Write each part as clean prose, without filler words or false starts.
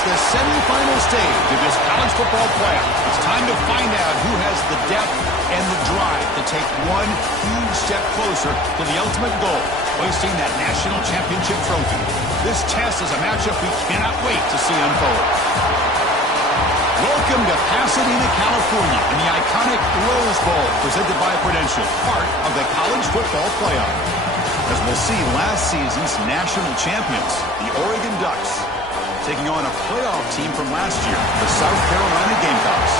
reached the semifinal stage of this college football playoff. It's time to find out who has the depth and the drive to take one huge step closer to the ultimate goal, hoisting that national championship trophy. This test is a matchup we cannot wait to see unfold. Welcome to Pasadena, California, in the iconic Rose Bowl, presented by Prudential, part of the college football playoff. As we'll see, last season's national champions, the Oregon Ducks, taking on a playoff team from last year, the South Carolina Gamecocks.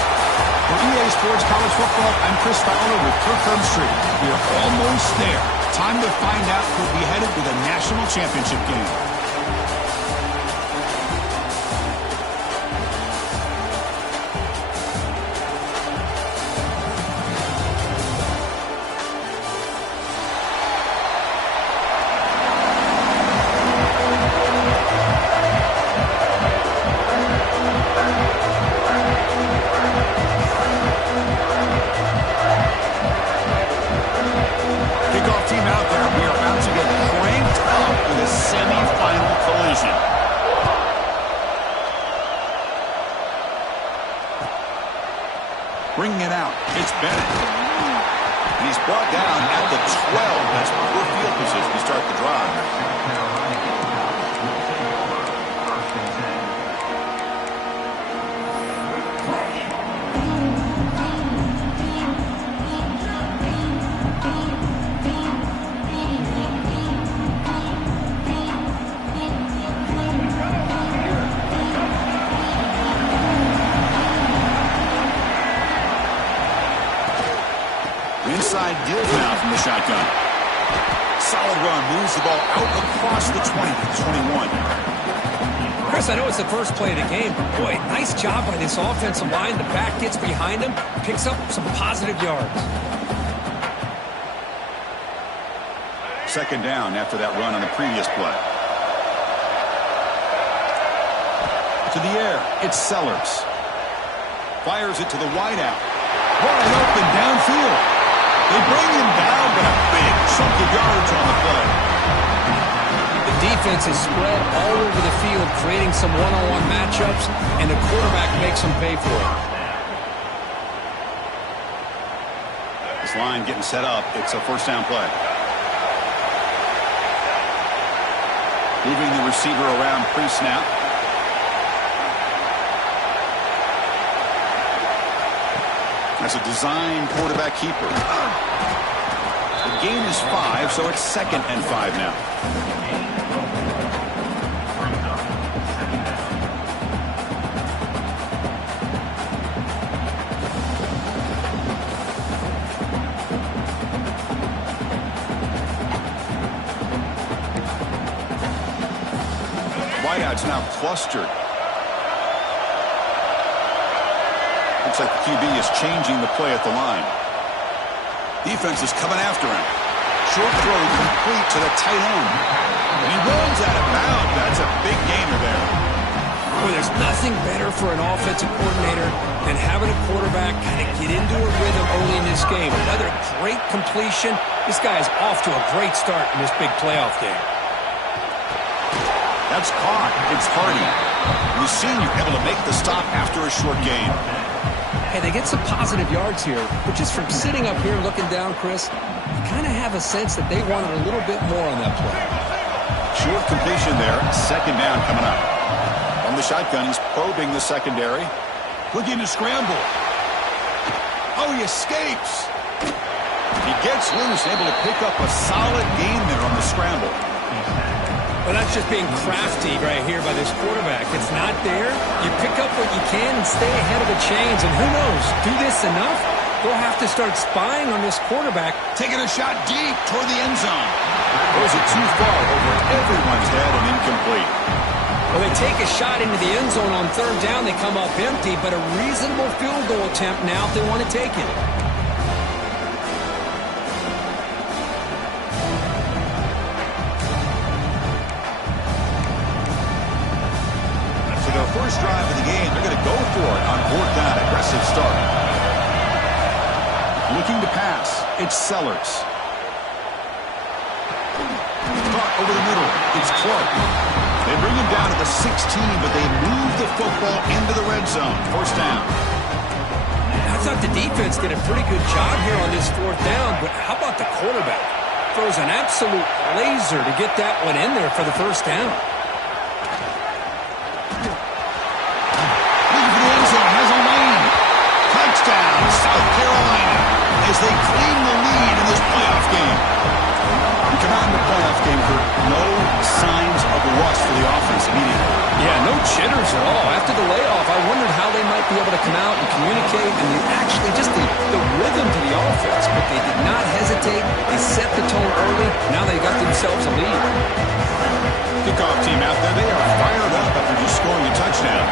For EA Sports College Football, I'm Chris Fowler with Kirk Herbstreit. We are almost there. Time to find out who'll be headed to the national championship game. Bringing it out, it's Bennett. And he's brought down at the 12. That's poor field position to start the drive. Inside deals now from the shotgun. Solid run, moves the ball out across the 20 to 21. Chris, I know it's the first play of the game, but boy, nice job by this offensive line. The back gets behind him, picks up some positive yards. Second down after that run on the previous play. To the air, it's Sellers. Fires it to the wideout. Wide open downfield. They bring him down, but a big chunk of yards on the play. The defense is spread all over the field, creating some one-on-one matchups, and the quarterback makes them pay for it. This line getting set up. It's a first down play. Moving the receiver around pre-snap. That's a design quarterback keeper. The gain is 5, so it's 2nd and 5 now. Wideout's now clustered. Looks like the QB is changing the play at the line. Defense is coming after him. Short throw complete to the tight end. And he runs out of bounds. That's a big gainer there. Well, there's nothing better for an offensive coordinator than having a quarterback kind of get into a rhythm early in this game. Another great completion. This guy is off to a great start in this big playoff game. That's caught. It's Hardy. The senior able to make the stop after a short gain. Hey, they get some positive yards here, which is from sitting up here looking down, Chris. You kind of have a sense that they wanted a little bit more on that play. Short completion there. Second down coming up. From the shotgun, he's probing the secondary. Looking to scramble. Oh, he escapes. He gets loose, able to pick up a solid gain there on the scramble. Well, that's just being crafty right here by this quarterback. It's not there. You pick up what you can and stay ahead of the chains. And who knows, do this enough, they'll have to start spying on this quarterback. Taking a shot deep toward the end zone. Throws it too far over everyone's head and incomplete. Well, they take a shot into the end zone on third down. They come up empty, but a reasonable field goal attempt now if they want to take it. First drive of the game, they're going to go for it on fourth down. Aggressive start. Looking to pass, it's Sellers. Caught over the middle, it's Clark. They bring him down to the 16, but they move the football into the red zone. First down. I thought the defense did a pretty good job here on this fourth down, but how about the quarterback? Throws an absolute laser to get that one in there for the first down. Looking for the end zone, has a lane. Touchdown, South Carolina, as they claim the lead in this playoff game. We come out in the playoff game for no signs of rust for the offense immediately. Yeah, no jitters at all. After the layoff, I wondered how they might be able to come out and communicate and actually just the rhythm to the offense. But they did not hesitate. They set the tone early. Now they got themselves a lead. Kickoff team out there, they are fired up after just scoring a touchdown.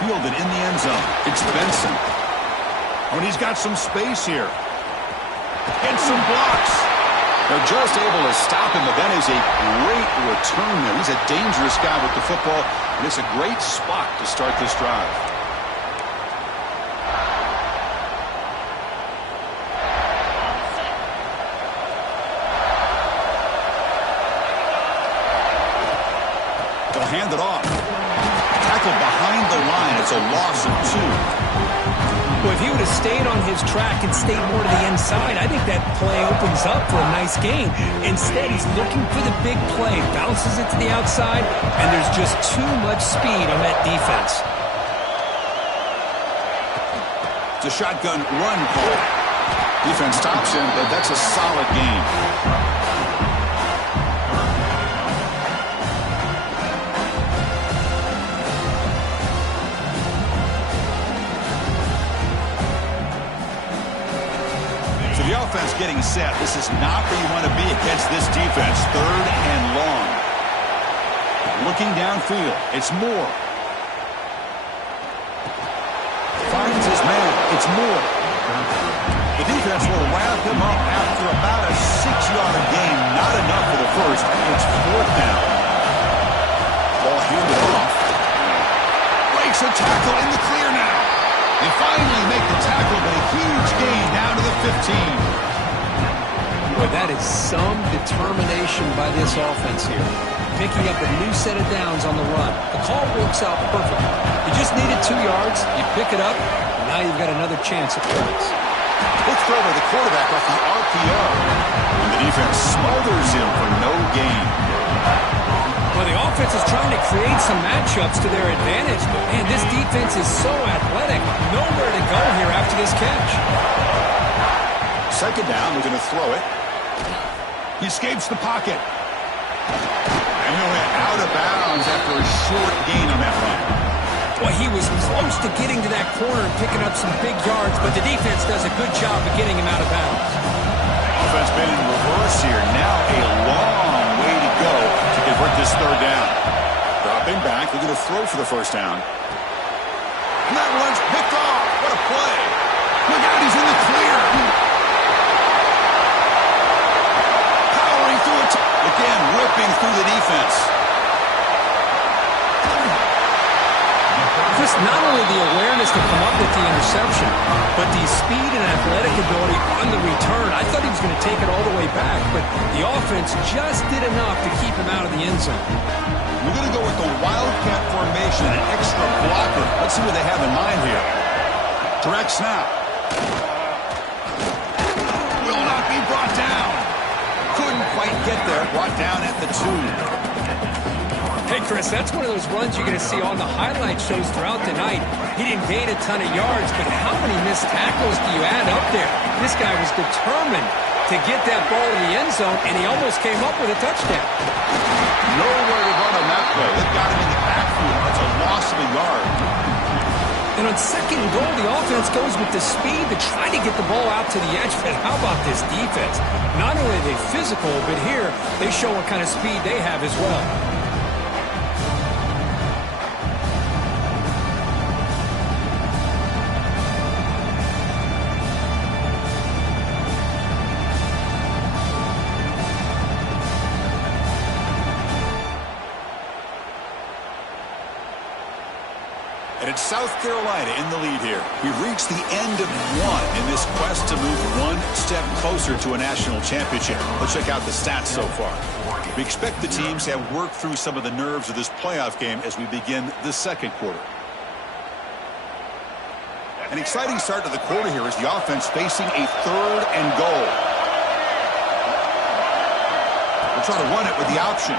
Fielded in the end zone. It's Benson. Oh, and he's got some space here. Gets some blocks. They're just able to stop him, but that is a great return there. He's a dangerous guy with the football, and it's a great spot to start this drive. They'll hand it off. Tackle behind the line. It's a loss of 2. Well, if he would have stayed on his track and stayed more to the inside, I think that play opens up for a nice gain. Instead, he's looking for the big play, bounces it to the outside, and there's just too much speed on that defense. It's a shotgun run call. Defense stops him, but that's a solid gain. The offense getting set. This is not where you want to be against this defense. 3rd and long. Looking downfield. It's Moore. Finds his man. It's Moore. The defense will wrap him up after about a 6-yard gain. Not enough for the first. It's 4th down. Ball handed off. Breaks a tackle in the clear now. They finally make the tackle, but a huge gain down to the 15. Boy, that is some determination by this offense here. Picking up a new set of downs on the run. The call works out perfectly. You just needed 2 yards, you pick it up, and now you've got another chance at points. Quick throw by the quarterback off the RPO. And the defense smothers him for no gain. Well, the offense is trying to create some matchups to their advantage. Man, this defense is so athletic. Nowhere to go here after this catch. 2nd down, they're going to throw it. He escapes the pocket. And he went out of bounds after a short gain on that run. Well, he was close to getting to that corner and picking up some big yards, but the defense does a good job of getting him out of bounds. Offense been in reverse here. Now a long way to go to convert this 3rd down. Dropping back, they're going to throw for the first down. And that one's picked off. What a play. Look out, he's in the clear. Powering through it. Again, ripping through the defense. Chris, not only the awareness to come up with the interception, but the speed and athletic ability on the return. I thought he was going to take it all the way back, but the offense just did enough to keep him out of the end zone. We're going to go with the Wildcat formation, an extra blocker. Let's see what they have in mind here. Direct snap. Will not be brought down. Couldn't quite get there. Brought down at the 2. Hey, Chris, that's one of those runs you're going to see on the highlight shows throughout the night. He didn't gain a ton of yards, but how many missed tackles do you add up there? This guy was determined to get that ball in the end zone, and he almost came up with a touchdown. Nowhere to run on that play. They've got him in the backfield. That's a loss of a yard. And on 2nd and goal, the offense goes with the speed to try to get the ball out to the edge. But how about this defense? Not only are they physical, but here they show what kind of speed they have as well. At it's South Carolina in the lead here. We've reached the end of one in this quest to move one step closer to a national championship. Let's check out the stats so far. We expect the teams to have worked through some of the nerves of this playoff game as we begin the second quarter. An exciting start to the quarter here as the offense facing a 3rd and goal. We'll try to run it with the option.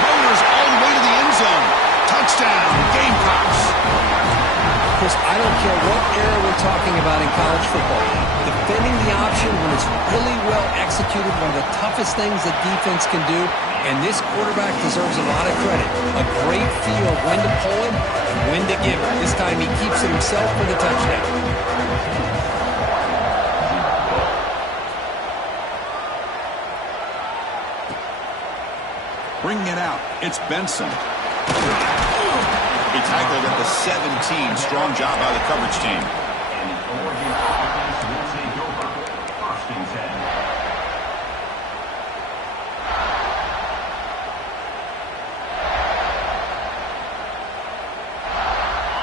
Motors all the way to the end zone. Touchdown, Gamecocks. Chris, I don't care what era we're talking about in college football. Defending the option when it's really well executed, one of the toughest things that defense can do, and this quarterback deserves a lot of credit. A great feel of when to pull it and when to give it. This time he keeps it himself for the touchdown. Bringing it out, it's Benson. He tackled at the 17. Strong job by the coverage team.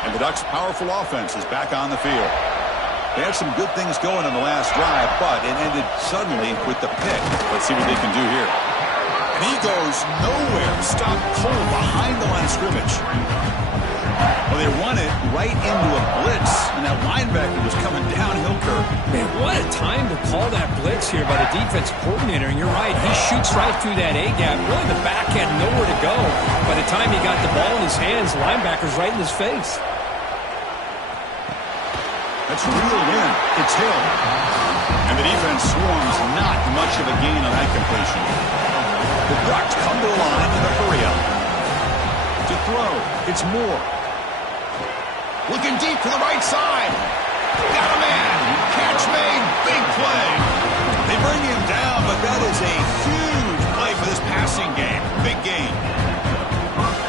And the Ducks' powerful offense is back on the field. They had some good things going on the last drive, but it ended suddenly with the pick. Let's see what they can do here. And he goes nowhere. Stopped cold behind the line of scrimmage. Well, they run it right into a blitz, and that linebacker was coming downhill curve. Man, what a time to call that blitz here by the defense coordinator. And you're right, he shoots right through that A-gap. Really, the back had nowhere to go. By the time he got the ball in his hands, the linebacker's right in his face. That's reeled in. It's Hill. And the defense swarms not much of a gain on that completion. The Ducks come to the line with a hurry up. To throw, it's Moore. Looking deep to the right side. Got a man. Catch made. Big play. They bring him down, but that is a huge play for this passing game. Big gain.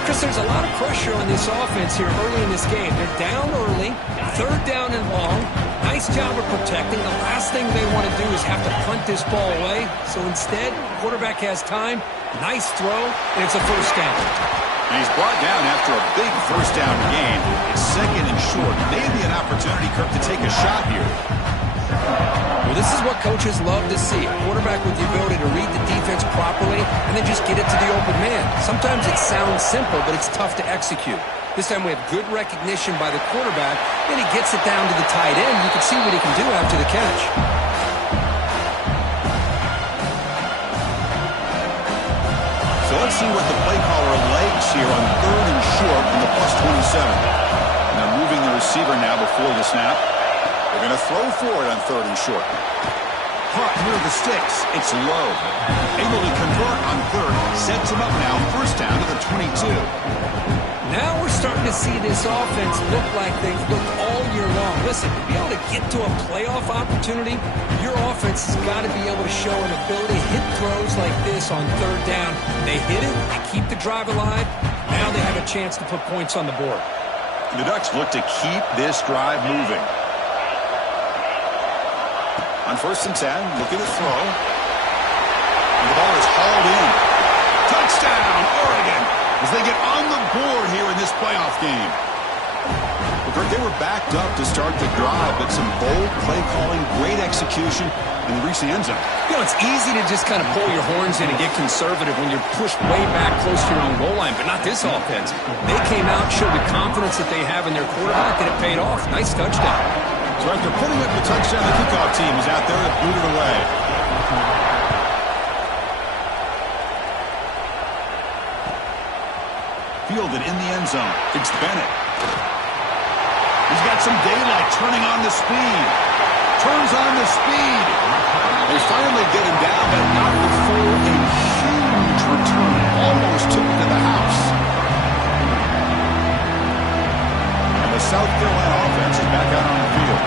Chris, there's a lot of pressure on this offense here early in this game. They're down early, 3rd down and long. Nice job of protecting. The last thing they want to do is have to punt this ball away. So instead, quarterback has time. Nice throw, and it's a 1st down. And he's brought down after a big 1st down gain. It's 2nd and short. Maybe an opportunity, Kirk, to take a shot here. Well, this is what coaches love to see. A quarterback with the ability to read the defense properly and then just get it to the open man. Sometimes it sounds simple, but it's tough to execute. This time we have good recognition by the quarterback, and he gets it down to the tight end. You can see what he can do after the catch. So let's see what the play caller likes here on 3rd and short from the +27. Now moving the receiver now before the snap. They're going to throw for it on 3rd and short. Caught near the sticks. It's low. Able to convert on 3rd. Sets him up now. 1st down to the 22. Now we're starting to see this offense look like they've looked all year long. Listen, to be able to get to a playoff opportunity, your offense has got to be able to show an ability to hit throws like this on 3rd down. They hit it, they keep the drive alive. Now they have a chance to put points on the board. The Ducks look to keep this drive moving. On 1st and 10, looking to throw. And the ball is hauled in. Touchdown, Oregon, as they get on the board here in this playoff game. Well, they were backed up to start the drive, but some bold play calling, great execution, and they reach the end zone. You know, it's easy to just kind of pull your horns in and get conservative when you're pushed way back close to your own goal line, but not this offense. They came out, showed the confidence that they have in their quarterback, and it paid off. Nice touchdown. So after putting up the touchdown, the kickoff team is out there to boot it away. Fielded in the end zone. It's Bennett. He's got some daylight, turning on the speed. Turns on the speed. They finally get him down, but not before a huge return. Almost took it to the house. And the South Carolina offense is back out on the field.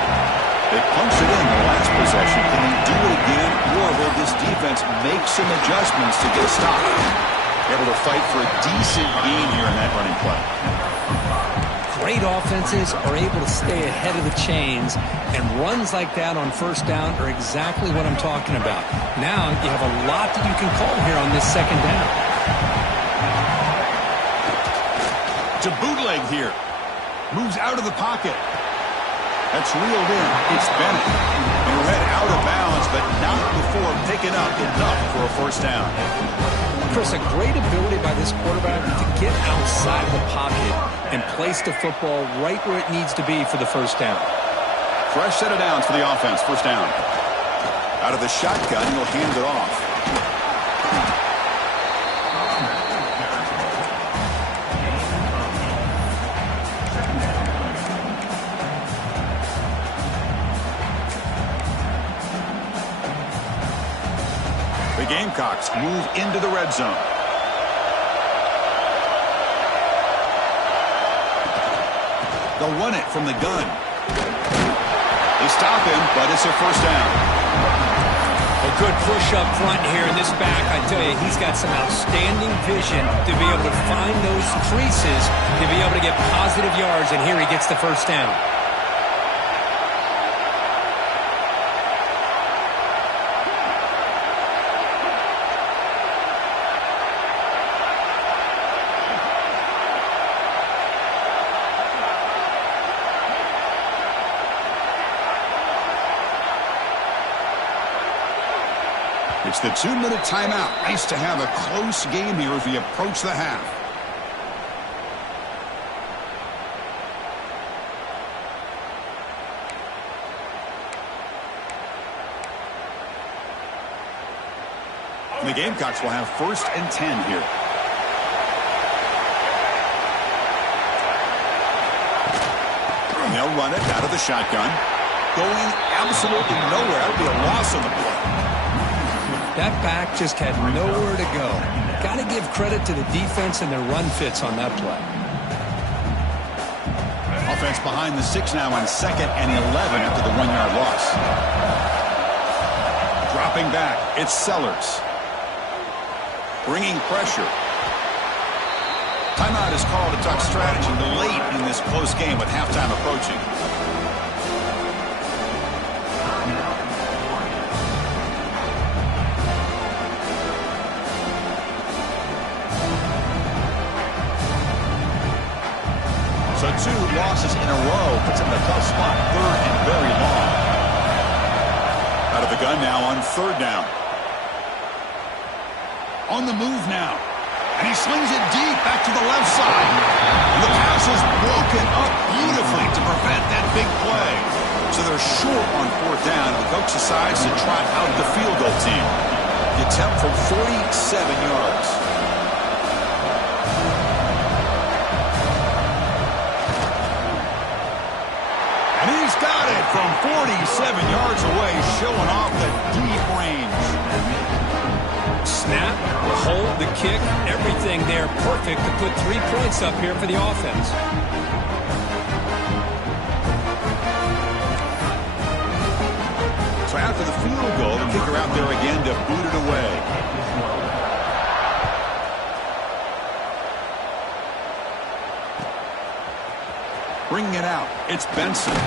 They punched it in the last possession. Can they do it again, or will this defense make some adjustments to get a stop? Able to fight for a decent gain here in that running play. Great offenses are able to stay ahead of the chains, and runs like that on 1st down are exactly what I'm talking about. Now you have a lot that you can call here on this 2nd down. to bootleg here. Moves out of the pocket. That's reeled in. It's Bennett. And read out of bounds, but not before picking up enough for a first down. Chris, a great ability by this quarterback to get outside of the pocket and place the football right where it needs to be for the first down. Fresh set of downs for the offense. First down. Out of the shotgun, he'll hand it off. The Gamecocks move into the red zone. They'll run it from the gun. They stop him, but it's a first down. A good push up front here in this back. I tell you, he's got some outstanding vision to be able to find those creases, to be able to get positive yards, and here he gets the first down. It's the 2-minute timeout. Nice to have a close game here as we approach the half. The Gamecocks will have 1st and 10 here. They'll run it out of the shotgun. Going absolutely nowhere. That'll be a loss on the play. That back just had nowhere to go. Got to give credit to the defense and their run fits on that play. Offense behind the 6 now on 2nd and 11 after the 1-yard loss. Dropping back, it's Sellers. Bringing pressure. Timeout is called to talk strategy late in this close game with halftime approaching. So 2 losses in a row puts him in a tough spot. 3rd and very long. Out of the gun now on 3rd down. On the move now. And he slings it deep back to the left side. And the pass is broken up beautifully to prevent that big play. So they're short on 4th down. And the coach decides to trot out the field goal team. The attempt from 47 yards. From 47 yards away, showing off the deep range. Snap, the hold, the kick, everything there perfect to put 3 points up here for the offense. So after the field goal, the kicker out there again to boot it away. Bringing it out, it's Benson.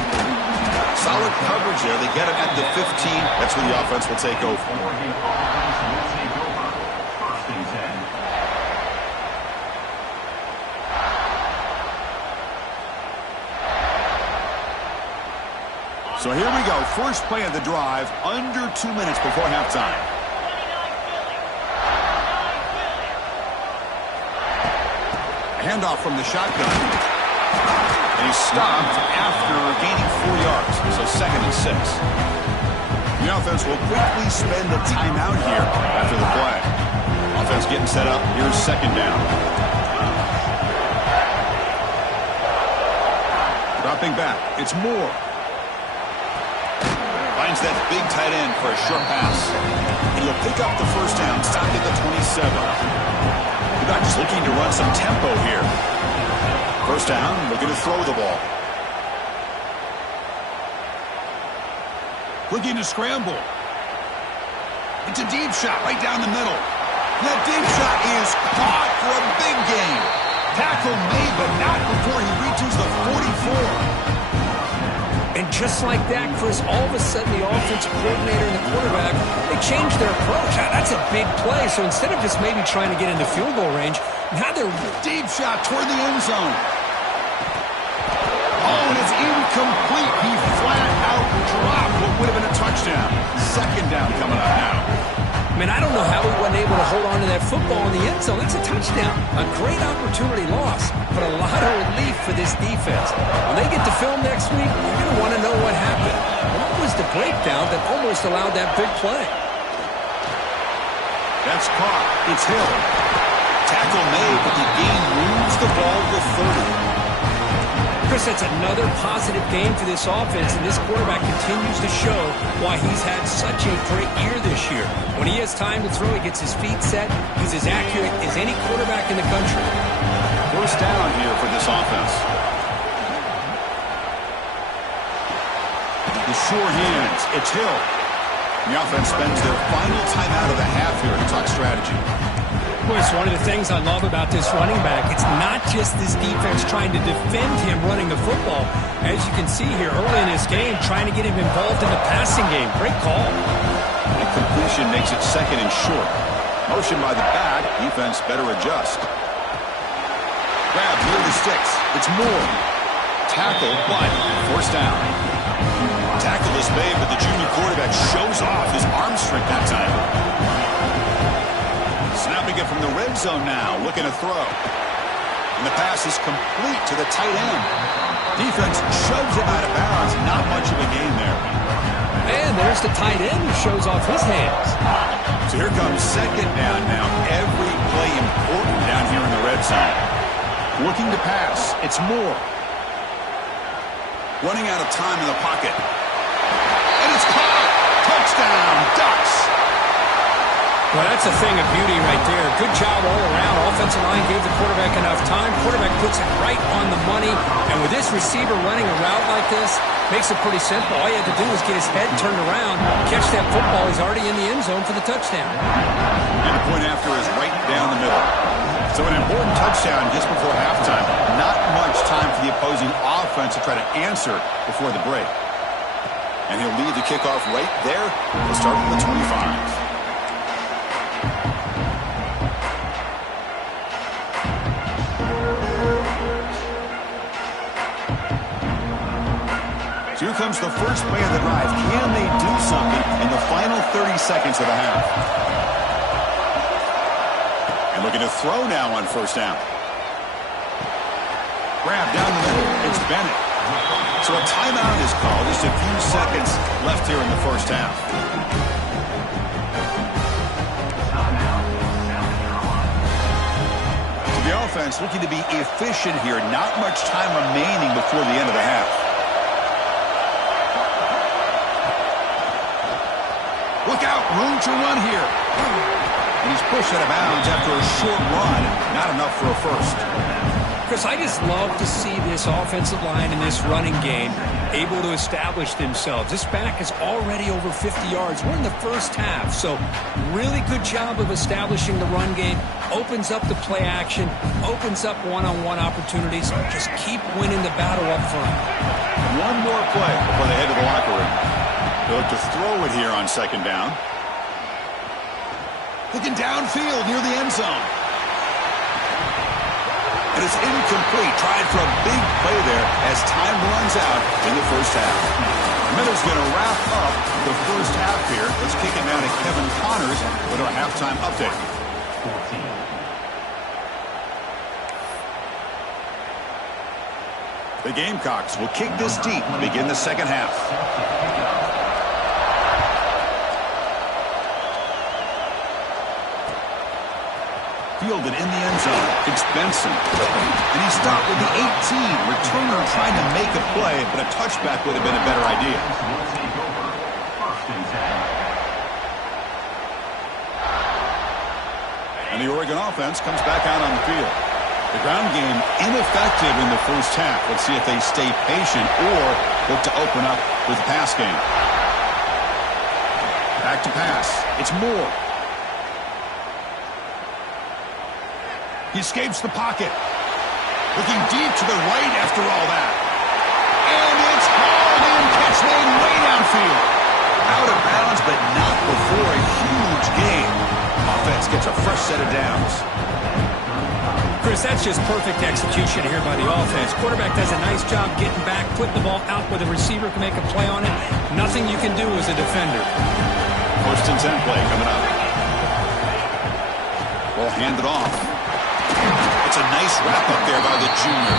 Solid coverage there. They get it at the 15. That's where the offense will take over. So here we go. First play of the drive, under 2 minutes before halftime. Handoff from the shotgun. And he's stopped after gaining 4 yards, so 2nd and 6. The offense will quickly spend a timeout here after the play. Offense getting set up. Here's 2nd down. Dropping back. It's Moore. Finds that big tight end for a short pass. And he'll pick up the first down, stopped at the 27. They're not just looking to run some tempo here. First down, looking to throw the ball. Looking to scramble. It's a deep shot right down the middle. That deep shot is caught for a big gain. Tackle made, but not before he reaches the 44. And just like that, Chris, all of a sudden the offensive coordinator and the quarterback, they changed their approach. That's a big play. So instead of just maybe trying to get into field goal range, Now they're deep shot toward the end zone. Oh, and it's incomplete. He flat out dropped what would have been a touchdown. Second down coming up now. Man, I don't know how he wasn't able to hold on to that football in the end zone. That's a touchdown. A great opportunity lost, but a lot of relief for this defense. When they get to film next week, you're going to want to know what happened. What was the breakdown that almost allowed that big play? That's caught. It's Hill. Tackle made, but the game moves the ball to 30. Chris, that's another positive game for this offense, and this quarterback continues to show why he's had such a great year this year. When he has time to throw, he gets his feet set. He's as accurate as any quarterback in the country. First down here for this offense. The sure hands. It's Hill. The offense spends their final timeout of the half here to talk strategy. Boy, it's one of the things I love about this running back. It's not just this defense trying to defend him running the football. As you can see here early in this game, trying to get him involved in the passing game. Great call. And completion makes it second and short. Motion by the back. Defense better adjust. Grab near the sticks. It's Moore. Tackle, but first down. Tackle is made, but the junior quarterback shows off his arm strength that time. Snapping it from the red zone now, looking to throw. And the pass is complete to the tight end. Defense shoves him out of bounds. Not much of a gain there. And there's the tight end who shows off his hands. So here comes second down now. Every play important down here in the red zone. Looking to pass. It's Moore. Running out of time in the pocket. And it's caught. Touchdown, Ducks. Well, that's a thing of beauty right there. Good job all around. Offensive line gave the quarterback enough time. Quarterback puts it right on the money. And with this receiver running a route like this, makes it pretty simple. All you have to do is get his head turned around, catch that football. He's already in the end zone for the touchdown. And the point after is right down the middle. So an important touchdown just before halftime. Not much time for the opposing offense to try to answer before the break. And he'll lead the kickoff right there. He'll start from the 25. Here comes the first play of the drive. Can they do something in the final 30 seconds of the half? And looking to throw now on first down. Grab down the middle. It's Bennett. So a timeout is called. Just a few seconds left here in the first half. So the offense looking to be efficient here. Not much time remaining before the end of the half. Look out, room to run here. And he's pushed out of bounds after a short run. Not enough for a first. Chris, I just love to see this offensive line and this running game able to establish themselves. This back is already over 50 yards. We're in the first half, so really good job of establishing the run game. Opens up the play action, opens up one-on-one opportunities. Just keep winning the battle up front. One more play before they head to the locker room. They'll look to throw it here on second down. Looking downfield near the end zone. And it's incomplete. Trying for a big play there as time runs out in the first half. Miller's going to wrap up the first half here. Let's kick it down to Kevin Connors with our halftime update. The Gamecocks will kick this deep to begin the second half. Fielded in the end zone. It's Benson. And he stopped with the 18. Returner trying to make a play, but a touchback would have been a better idea. And the Oregon offense comes back out on the field. The ground game ineffective in the first half. Let's see if they stay patient or look to open up with the pass game. Back to pass. It's Moore. He escapes the pocket. Looking deep to the right after all that. And it's hauled in. Catch made way downfield. Out of bounds, but not before a huge gain. Offense gets a fresh set of downs. Chris, that's just perfect execution here by the offense. Quarterback does a nice job getting back, putting the ball out where the receiver can make a play on it. Nothing you can do as a defender. 1st and 10 play coming up. Ball handed off. It's a nice wrap-up there by the junior.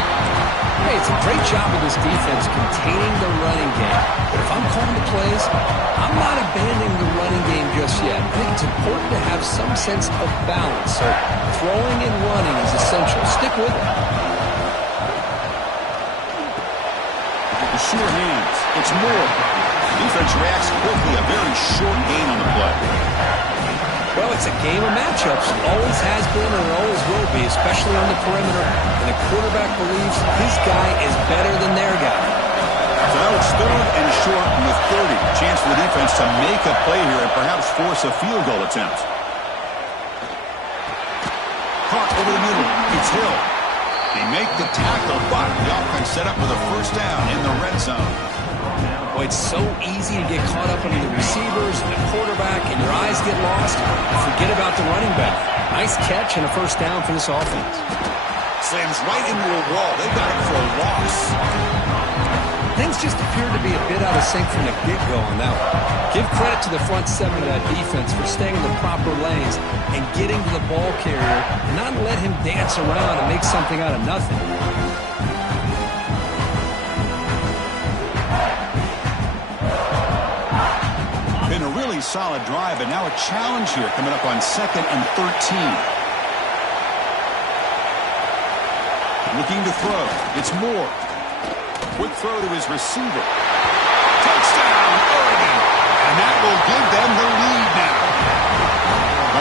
Hey, it's a great job of this defense containing the running game. But if I'm calling the plays, I'm not abandoning the running game just yet. I think it's important to have some sense of balance. So throwing and running is essential. Stick with it. The sure hands. It's Moore. Defense reacts quickly. A very short gain on the play. Well, it's a game of matchups. Always has been and always will be, especially on the perimeter. And the quarterback believes his guy is better than their guy. So now it's 3rd and short and with 30. Chance for the defense to make a play here and perhaps force a field goal attempt. Caught over the middle. It's Hill. They make the tackle, but the offense set up with a 1st down in the red zone. Well, it's so easy to get caught up under the receivers and the quarterback, and your eyes get lost. You forget about the running back. Nice catch and a 1st down for this offense. Slams right into a wall. They got it for a loss. Things just appear to be a bit out of sync from the get-go on that one. Give credit to the front 7 of that defense for staying in the proper lanes and getting to the ball carrier and not let him dance around and make something out of nothing. Been a really solid drive, and now a challenge here coming up on 2nd and 13. Looking to throw. It's Moore. Quick throw to his receiver. Touchdown, Oregon! And that will give them the lead now.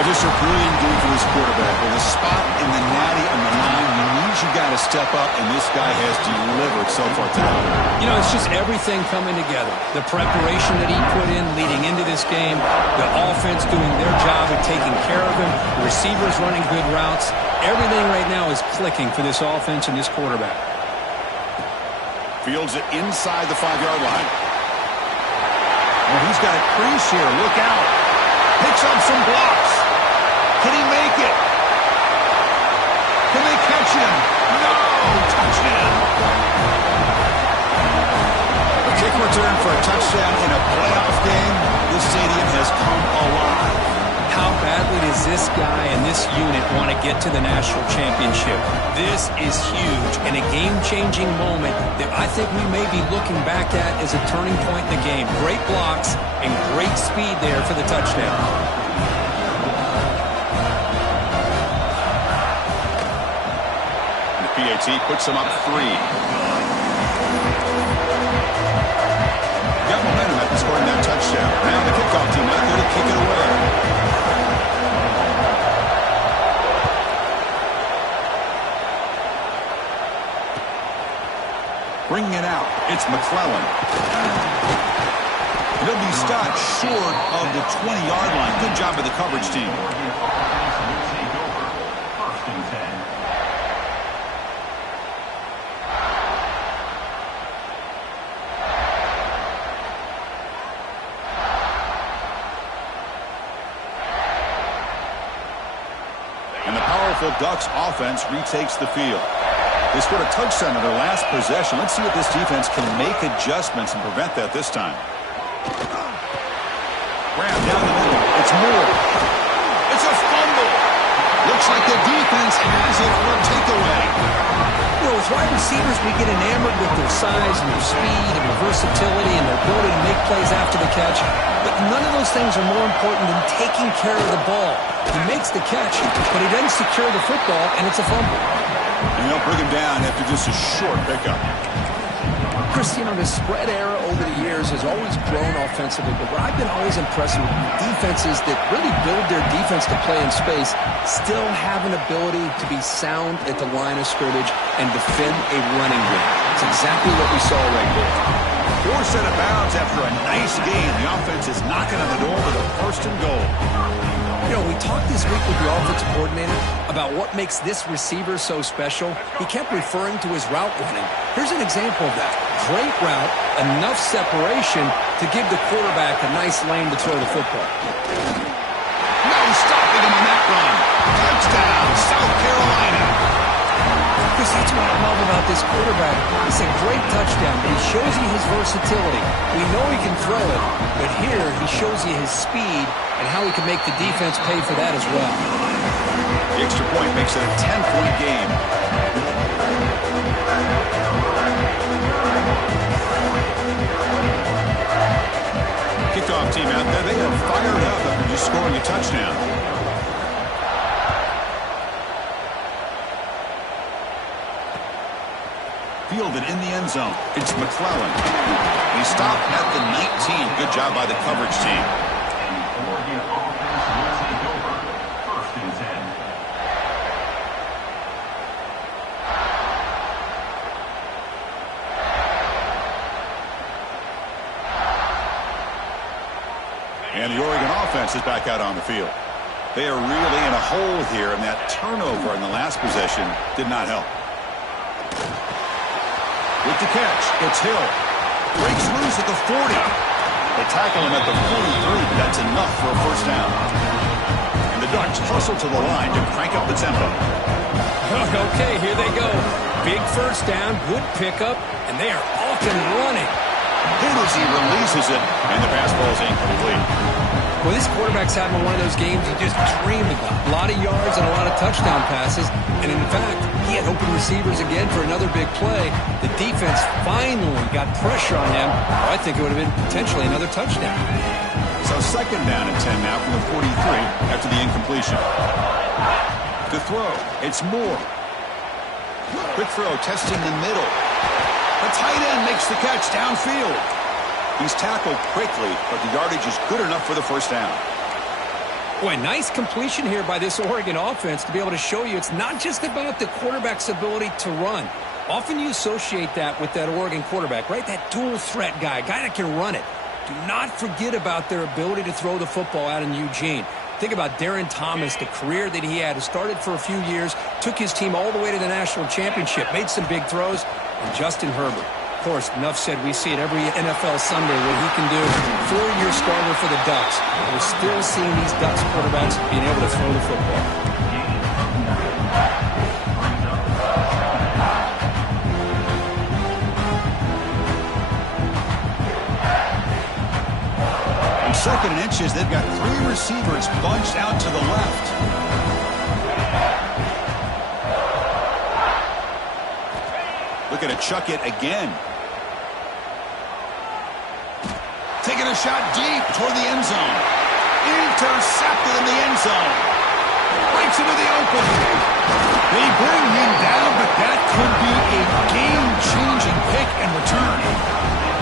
Just a brilliant game for this quarterback. With a spot in the natty on the line, he means you got to step up, and this guy has delivered so far tonight. You know, it's just everything coming together. The preparation that he put in leading into this game, the offense doing their job of taking care of him, the receivers running good routes. Everything right now is clicking for this offense and this quarterback. Fields it inside the 5-yard line. Well, he's got a crease here. Look out. Picks up some blocks. Can he make it? Can they catch him? No! Touchdown! A kick return for a touchdown in a playoff game. This stadium has come alive. How badly does this guy and this unit want to get to the national championship? This is huge and a game-changing moment that I think we may be looking back at as a turning point in the game. Great blocks and great speed there for the touchdown. The PAT puts them up 3. Got momentum after scoring that touchdown. Now the kickoff team out there to kick it away. Bringing it out, it's McClellan. He'll be stopped short of the 20-yard line. Good job by the coverage team. And the powerful Ducks offense retakes the field. They scored a touchdown in their last possession. Let's see if this defense can make adjustments and prevent that this time. Graham down the middle. It's Moore. It's a fumble. Looks like the defense has it for a takeaway. You know, as wide receivers, we get enamored with their size and their speed and their versatility and their ability to make plays after the catch. But none of those things are more important than taking care of the ball. He makes the catch, but he doesn't secure the football, and it's a fumble. And they'll bring him down after just a short pickup. Chris, you know, the spread era over the years has always grown offensively, but what I've been always impressed with defenses that really build their defense to play in space still have an ability to be sound at the line of scrimmage and defend a running game. It's exactly what we saw right there. 4 set of bounds after a nice game. The offense is knocking on the door with a 1st and goal. You know, we talked this week with the offensive coordinator about what makes this receiver so special. He kept referring to his route running. Here's an example of that. Great route, enough separation to give the quarterback a nice lane to throw the football. No stopping him on that run. Touchdown, South Carolina. Chris, that's what I love about this quarterback. It's a great touchdown, but he shows you his versatility. We know he can throw it, but here he shows you his speed and how he can make the defense pay for that as well. The extra point makes it a 10-point game. Kickoff team out there, they are fired up after just scoring a touchdown. Fielded in the end zone. It's McClellan. He stopped at the 19. Good job by the coverage team. First and 10. And the Oregon offense is back out on the field. They are really in a hole here, and that turnover in the last possession did not help. With the catch, it's Hill. Breaks loose at the 40. They tackle him at the 43, but that's enough for a first down. And the Ducks hustle to the line to crank up the tempo. Okay, here they go. Big first down, good pickup, and they are off and running. Hit as he releases it, and the pass ball is incomplete. Well, this quarterback's having one of those games you just dream about. A lot of yards and a lot of touchdown passes. And in fact, he had open receivers again for another big play. The defense finally got pressure on him. Well, I think it would have been potentially another touchdown. So second down and 10 now from the 43 after the incompletion. To throw, it's Moore. Quick throw, testing the middle. The tight end makes the catch downfield. He's tackled quickly, but the yardage is good enough for the first down. Boy, nice completion here by this Oregon offense to be able to show you it's not just about the quarterback's ability to run. Often you associate that with that Oregon quarterback, right? That dual threat guy that can run it. Do not forget about their ability to throw the football out in Eugene. Think about Darren Thomas, the career that he had. He started for a few years, took his team all the way to the national championship, made some big throws, and Justin Herbert. Of course, enough said, we see it every NFL Sunday what he can do. 4-year starter for the Ducks. We're still seeing these Ducks quarterbacks being able to throw the football. On second and inches, they've got 3 receivers bunched out to the left. Looking to chuck it again. Taking a shot deep toward the end zone. Intercepted in the end zone. Breaks into the open. They bring him down, but that could be a game-changing pick and return.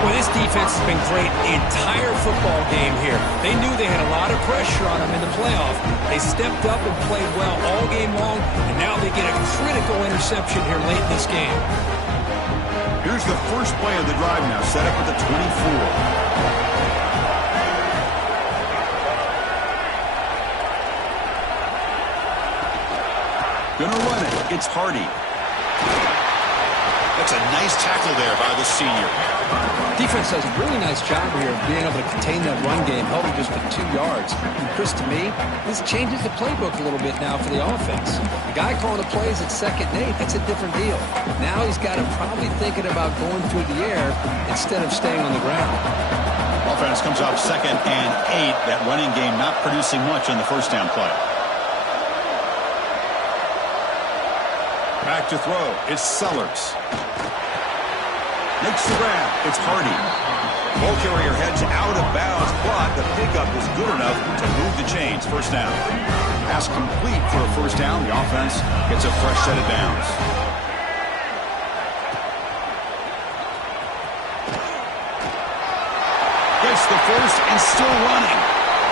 Well, this defense has been great the entire football game here. They knew they had a lot of pressure on them in the playoff. They stepped up and played well all game long, and now they get a critical interception here late in this game. Here's the first play of the drive now, set up at the 24. Gonna run it. It's Hardy. That's a nice tackle there by the senior. Defense does a really nice job here of being able to contain that run game, held it just with 2 yards. And Chris, to me, this changes the playbook a little bit now for the offense. The guy calling the plays at 2nd and 8, that's a different deal. Now he's got him probably thinking about going through the air instead of staying on the ground. Offense comes off 2nd and 8. That running game not producing much on the first down play. Back to throw. It's Sellers. Makes the grab. It's Hardy. Ball carrier heads out of bounds, but the pickup is good enough to move the chains. First down. Pass complete for a first down. The offense gets a fresh set of downs. Gets the first and still running.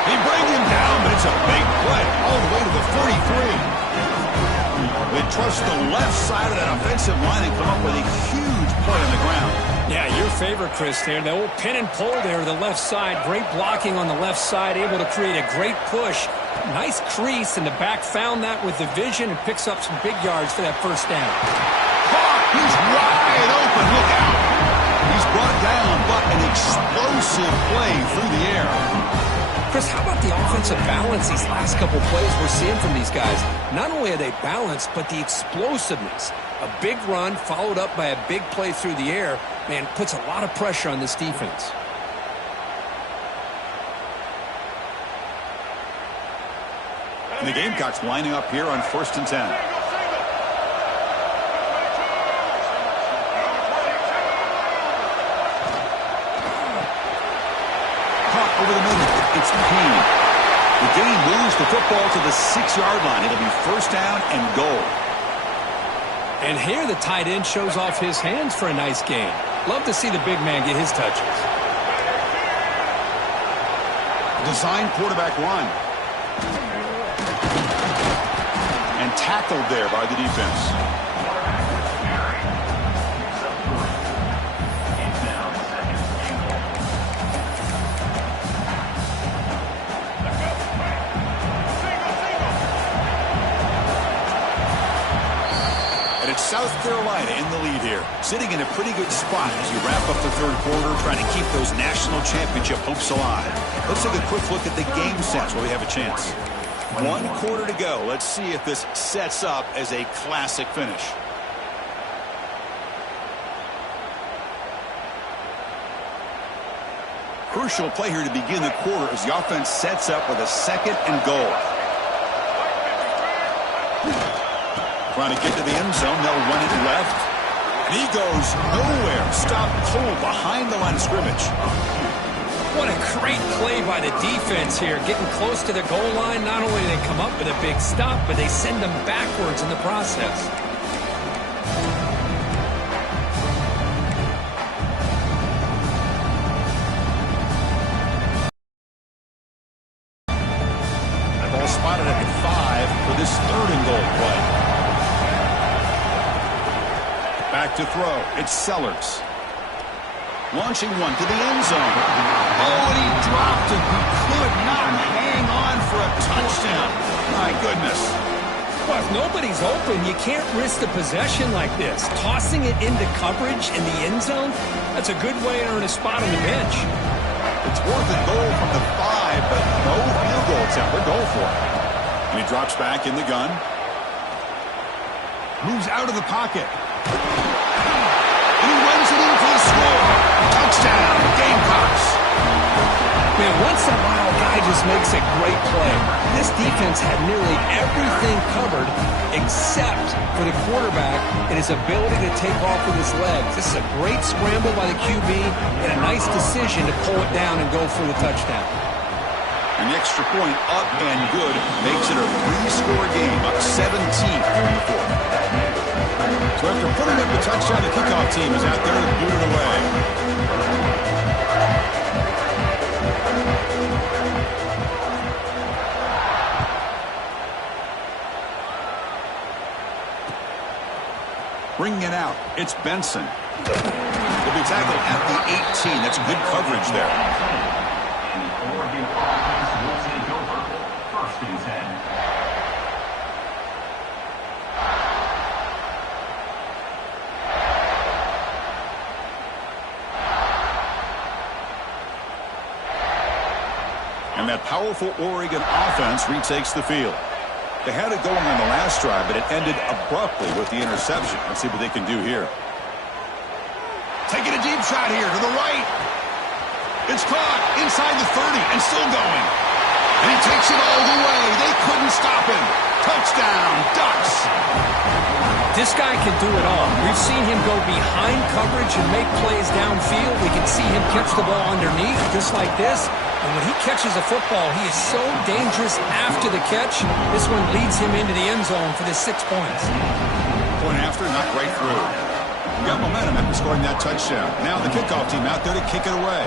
They bring him down, but it's a big play all the way to the 43. They trust the left side of that offensive line and come up with a huge play on the ground. Yeah, your favorite, Chris, there. The old pin and pull there, the left side. Great blocking on the left side, able to create a great push. Nice crease, and the back found that with the vision and picks up some big yards for that first down. He's wide open. Look out. He's brought down, but an explosive play through the air. Chris, how about the offensive balance these last couple plays we're seeing from these guys? Not only are they balanced, but the explosiveness. A big run followed up by a big play through the air, man, puts a lot of pressure on this defense. And the Gamecocks lining up here on 1st and 10. Caught over the middle. It's Payne. The gain moves the football to the 6-yard line. It'll be 1st down and goal. And here the tight end shows off his hands for a nice gain. Love to see the big man get his touches. Design quarterback run. And tackled there by the defense. South Carolina in the lead here, sitting in a pretty good spot as you wrap up the 3rd quarter, trying to keep those national championship hopes alive. Let's take a quick look at the game sets where we have a chance. 1 quarter to go. Let's see if this sets up as a classic finish. Crucial play here to begin the quarter as the offense sets up with a 2nd and goal. Trying to get to the end zone. They'll run it left. And he goes nowhere. Stopped cold behind the line of scrimmage. What a great play by the defense here. Getting close to the goal line. Not only do they come up with a big stop, but they send them backwards in the process. The ball spotted at the 5 for this 3rd and goal play. Back to throw. It's Sellers. Launching one to the end zone. Oh, and he dropped it. He could not hang on for a touchdown. My goodness. Well, if nobody's open, you can't risk a possession like this. Tossing it into coverage in the end zone, that's a good way to earn a spot on the bench. It's 4th and goal from the 5, but no field goal attempt. They're going for it. And he drops back in the gun. Moves out of the pocket. And he runs it in for the score. Touchdown, Gamecocks. Man, once in a while, a guy just makes a great play. This defense had nearly everything covered except for the quarterback and his ability to take off with his legs. This is a great scramble by the QB and a nice decision to pull it down and go for the touchdown. An extra point up and good makes it a 3-score game, up 17 here in the 4th. So after putting up the touchdown, the kickoff team is out there to boot it away. Bringing it out, it's Benson. He'll be tackled at the 18. That's good coverage there. The Oregon offense will take over. 1st and 10. And that powerful Oregon offense retakes the field. They had it going on the last drive, but it ended abruptly with the interception. Let's see what they can do here. Taking a deep shot here to the right. It's caught inside the 30 and still going. And he takes it all the way. They couldn't stop him. Touchdown, Ducks. This guy can do it all. We've seen him go behind coverage and make plays downfield. We can see him catch the ball underneath just like this. And when he catches a football, he is so dangerous after the catch. This one leads him into the end zone for the 6 points. Point after, not right through. Got momentum after scoring that touchdown. Now the kickoff team out there to kick it away.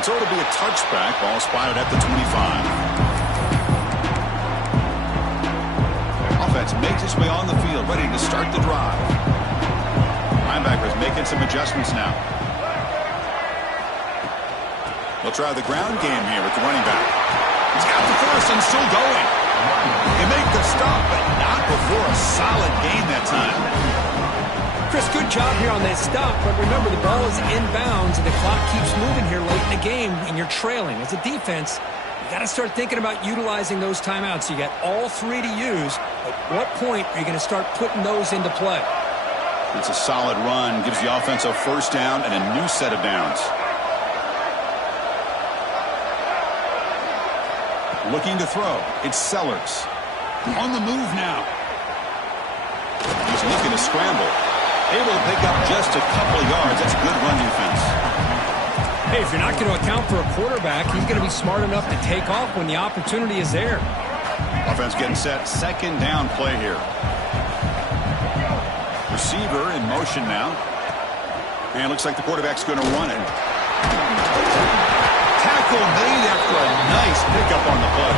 So it'll be a touchback. Ball spotted at the 25. Offense makes its way on the field, ready to start the drive. Linebackers making some adjustments now. They'll try the ground game here with the running back. He's got the first and still going. They make the stop, but not before a solid gain that time. Chris, good job here on that stop, but remember the ball is inbounds and the clock keeps moving here late in the game and you're trailing. As a defense, got to start thinking about utilizing those timeouts. You got all three to use. At what point are you going to start putting those into play? It's a solid run. Gives the offense a first down and a new set of downs. Looking to throw. It's Sellers. On the move now. He's looking to scramble. Able to pick up just a couple of yards. That's good run defense. Hey, if you're not going to account for a quarterback, he's going to be smart enough to take off when the opportunity is there. Offense getting set. Second down play here. Receiver in motion now. And looks like the quarterback's going to run it. Tackle made after a nice pickup on the play.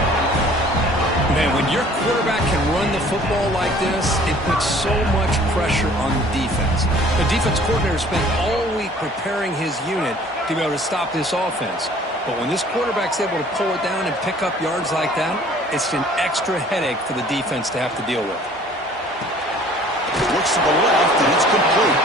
Man, when your quarterback can run the football like this, it puts so much pressure on the defense. The defense coordinator spent all week preparing his unit to be able to stop this offense. But when this quarterback's able to pull it down and pick up yards like that, it's an extra headache for the defense to have to deal with. Looks to the left, and it's complete.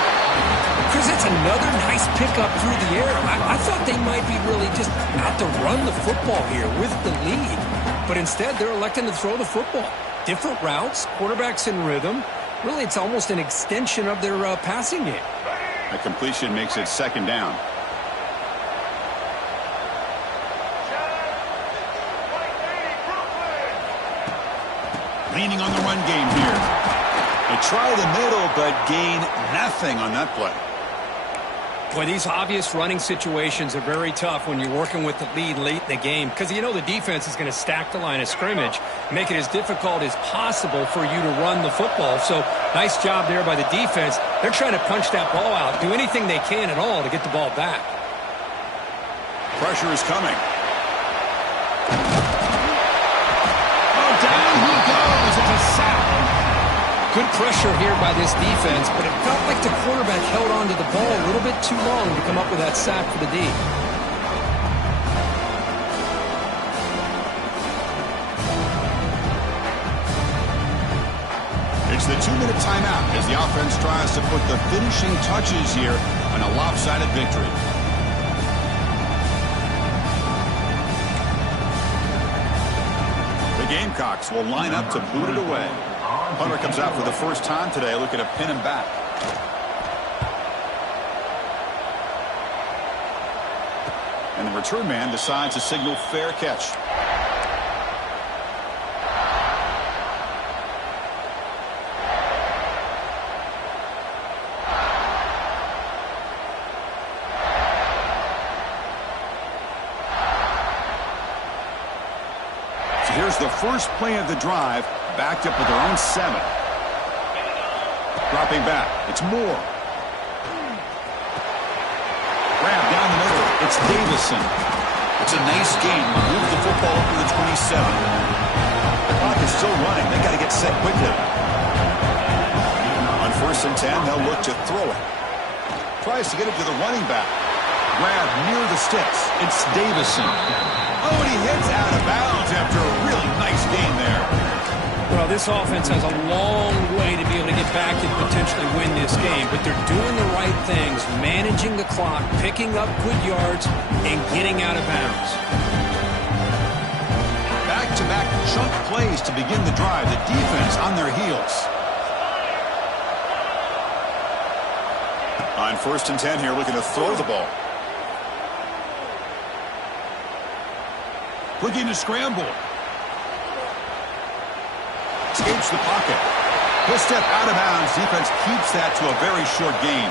Chris, it's another nice pickup through the air. I thought they might be really just out to run the football here with the lead. But instead, they're electing to throw the football. Different routes, quarterbacks in rhythm. Really, it's almost an extension of their passing game. A completion makes it second down. Leaning on the run game here. They try the middle, but gain nothing on that play. Boy, these obvious running situations are very tough when you're working with the lead late in the game because you know the defense is going to stack the line of scrimmage, make it as difficult as possible for you to run the football. So nice job there by the defense. They're trying to punch that ball out, do anything they can at all to get the ball back. Pressure is coming. Oh, down he goes. It's a sack. Good pressure here by this defense, but it felt like the quarterback held on to the ball a little bit too long to come up with that sack for the D. It's the 2-minute timeout as the offense tries to put the finishing touches here on a lopsided victory. The Gamecocks will line up to boot it away. Hunter comes out for the first time today, looking to pin him back. And the return man decides to signal fair catch. So here's the first play of the drive. Backed up with their own 7. Dropping back. It's Moore. Grab down the middle. It's Davison. It's a nice gain. Move the football up to the 27. The clock is still running. They got to get set quickly. On 1st and 10, they'll look to throw it. Tries to get it to the running back. Grab near the sticks. It's Davison. Oh, and he heads out of bounds after a really nice gain there. Well, this offense has a long way to be able to get back and potentially win this game, but they're doing the right things, managing the clock, picking up good yards, and getting out of bounds. Back-to-back chunk plays to begin the drive. The defense on their heels. On 1st and 10 here, looking to throw the ball. Looking to scramble. Escapes the pocket. He'll step out of bounds. Defense keeps that to a very short gain.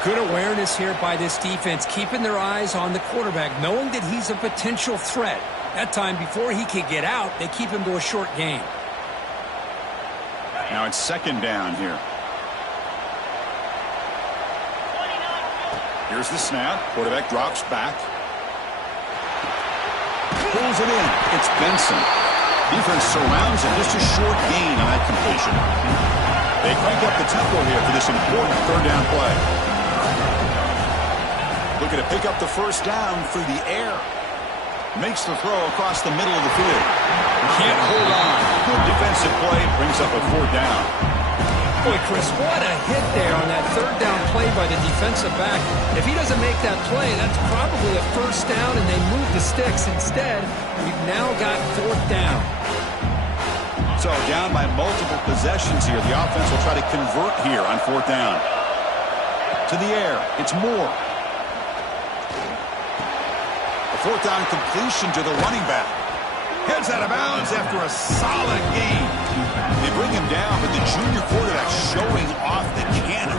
Good awareness here by this defense, keeping their eyes on the quarterback, knowing that he's a potential threat. That time, before he can get out, they keep him to a short gain. Now it's second down here. Here's the snap. Quarterback drops back. Pulls it in. It's Benson. Defense surrounds him. Just a short gain on that completion. They crank up the tempo here for this important third down play. Looking to pick up the first down through the air. Makes the throw across the middle of the field. Can't hold on. Good defensive play. Brings up a 4th down. Boy, Chris, what a hit there on that third down play by the defensive back. If he doesn't make that play, that's probably a first down, and they move the sticks. Instead, we've now got fourth down. So down by multiple possessions here. The offense will try to convert here on fourth down. To the air. It's Moore. A fourth down completion to the running back. Heads out of bounds after a solid game. They bring him down, but the junior quarterback showing off the cannon.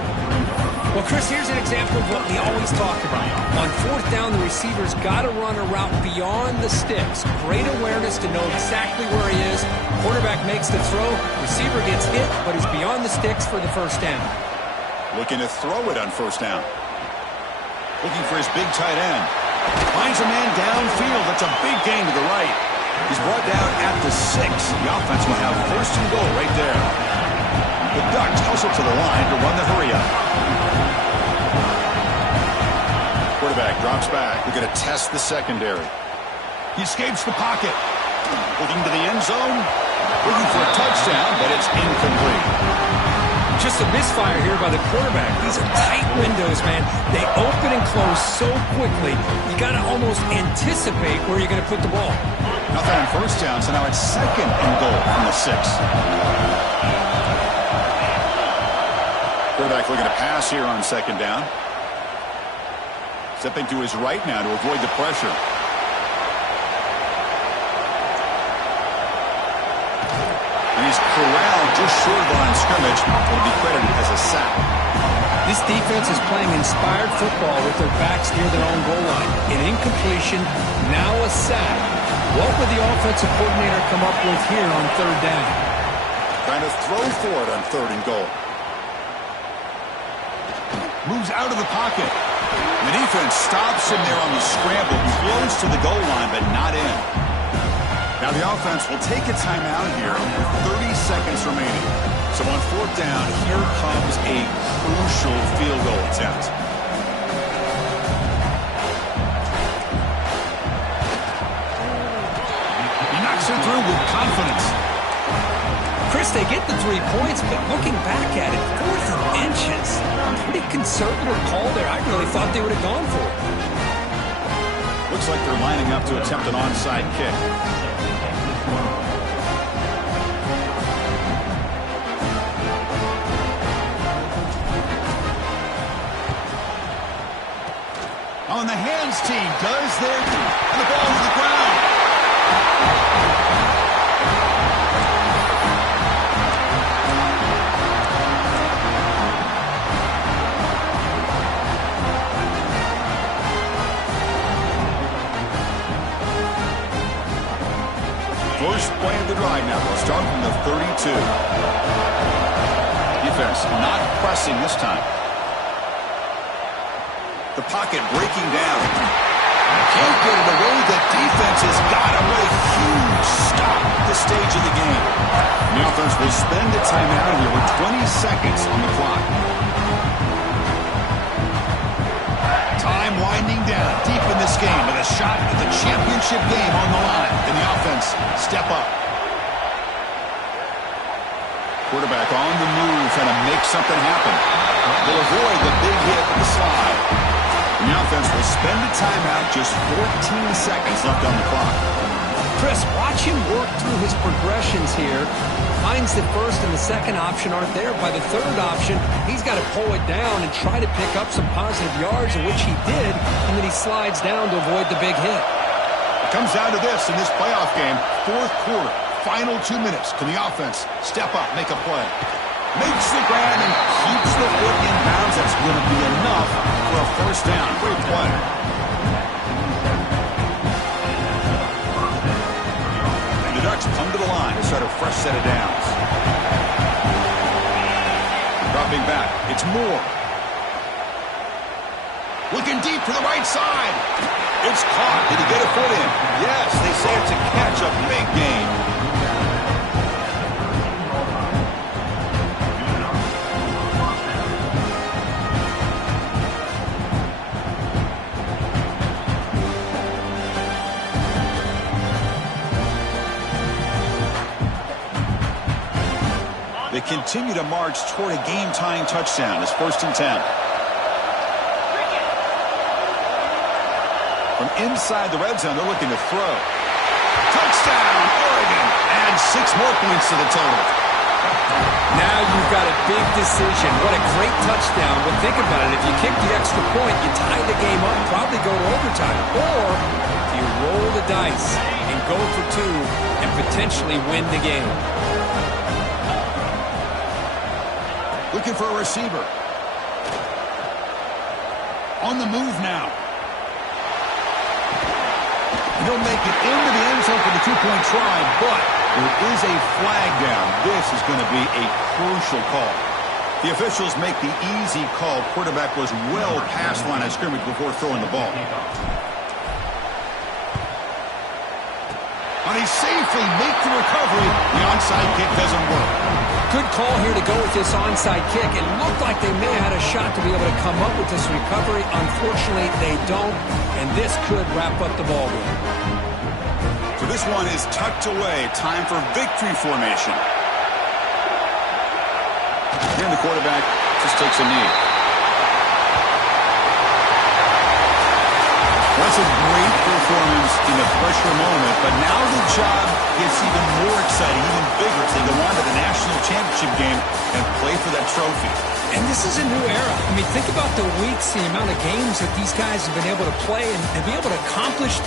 Well, Chris, here's an example of what we always talk about. On fourth down, the receiver's got to run a route beyond the sticks. Great awareness to know exactly where he is. Quarterback makes the throw. Receiver gets hit, but he's beyond the sticks for the first down. Looking to throw it on first down. Looking for his big tight end. Finds a man downfield. That's a big gain to the right. He's brought down at the 6. The offense will have first and goal right there. The Ducks hustle to the line to run the hurry-up. Quarterback drops back. We're going to test the secondary. He escapes the pocket. Looking to the end zone. Looking for a touchdown, but it's incomplete. Just a misfire here by the quarterback. These are tight windows, man. They open and close so quickly. You got to almost anticipate where you're going to put the ball. Nothing on first down, so now it's second and goal from the 6. Quarterback looking to pass here on second down. Stepping to his right now to avoid the pressure. And he's corralled just short of the line of scrimmage. It'll be credited as a sack. This defense is playing inspired football with their backs near their own goal line. An incompletion, now a sack. What would the offensive coordinator come up with here on third down? Trying to throw for it on third and goal. Moves out of the pocket. The defense stops him there on the scramble, close to the goal line, but not in. Now the offense will take a timeout here with 30 seconds remaining. So on fourth down, here comes a crucial field goal attempt. He knocks it through with confidence. Chris, they get the 3 points, but looking back at it, 4th and inches. Pretty conservative call there. I really thought they would have gone for it. Looks like they're lining up to attempt an onside kick. On the hands team does their and the ball to the ground. First play of the drive now. We'll start from the 32. Defense not pressing this time. The pocket breaking down. Can't get it away. The defense has got a really huge stop at this stage of the game. The offense will spend the timeout here with 20 seconds on the clock. Time winding down deep in this game with a shot at the championship game on the line. And the offense step up. Quarterback on the move, trying to make something happen. They'll avoid the big hit with the slide. And the offense will spend the timeout, just 14 seconds left on the clock. Chris, watch him work through his progressions here. Finds the first and the second option aren't there. By the third option, he's got to pull it down and try to pick up some positive yards, in which he did, and then he slides down to avoid the big hit. It comes down to this in this playoff game, fourth quarter, final 2 minutes. Can the offense step up, make a play? Makes the grab and keeps the foot in bounds. That's going to be enough for a first down. Great play. The Ducks come to the line to start a fresh set of downs. Dropping back. It's Moore. Looking deep to the right side. It's caught. Did he get a foot in? Yes, they say it's a catch, a big gain. They continue to march toward a game-tying touchdown. It's 1st and 10. From inside the red zone, they're looking to throw. Touchdown, Oregon. And 6 more points to the total. Now you've got a big decision. What a great touchdown. But think about it. If you kick the extra point, you tie the game up, probably go to overtime. Or you roll the dice and go for 2 and potentially win the game. Looking for a receiver. On the move now. He'll make it into the end zone for the 2-point try, but there is a flag down. This is going to be a crucial call. The officials make the easy call. Quarterback was well past line of scrimmage before throwing the ball. But he safely makes the recovery. The onside kick doesn't work. Good call here to go with this onside kick. It looked like they may have had a shot to be able to come up with this recovery. Unfortunately, they don't, and this could wrap up the ball game. So this one is tucked away. Time for victory formation. Here the quarterback just takes a knee. That's a great performance in the pressure moment, but now the job gets even more exciting, even bigger as they go on to the national championship game and play for that trophy. And this is a new era. I mean, think about the weeks, the amount of games that these guys have been able to play and be able to accomplish